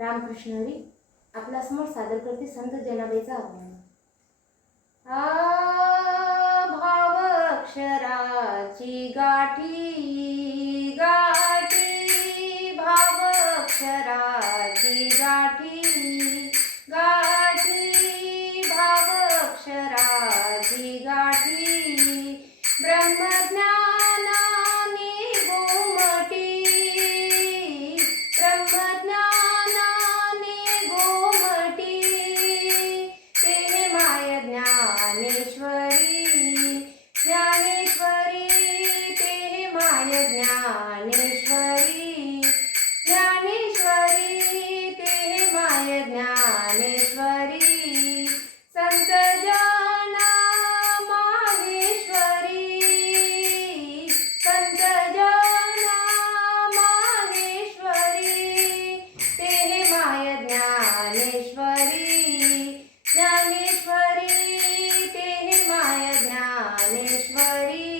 रामकृष्ण हरी आपला समोर सादर करते संत जनाबाईचा अभंग आ भाव अक्षराची गाठी गाठी भाव अक्षराची गाठी गाठी. भाव अक्षराची गाठी माय ज्ञानेश्वरी ज्ञानेश्वरी ते माय ज्ञानेश्वरी संत जना माहेश्वरी संत जना माहेश्वरी ते माय ज्ञानेश्वरी ज्ञानेश्वरी ते माय ज्ञानेश्वरी ज्ञानेश्वरी।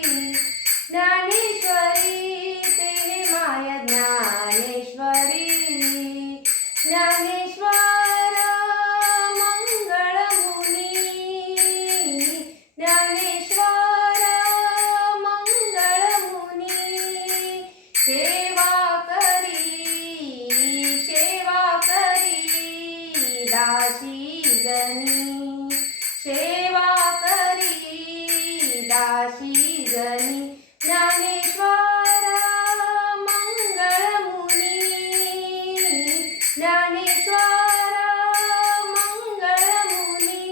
दाशी जनी सेवा करी दाशी जनी ज्ञानेश्वर मंगळमुनी ज्ञानेश्वर मंगळमुनी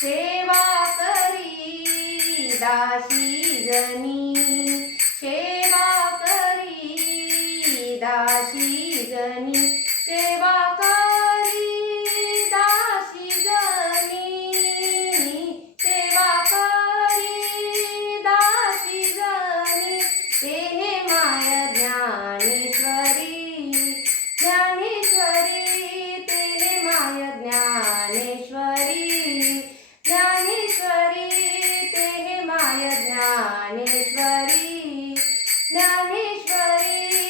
सेवा करी दाशी जनी सेवा करी दाशी जनी सेवा ज्ञानेश्वरी ज्ञानेश्वरी.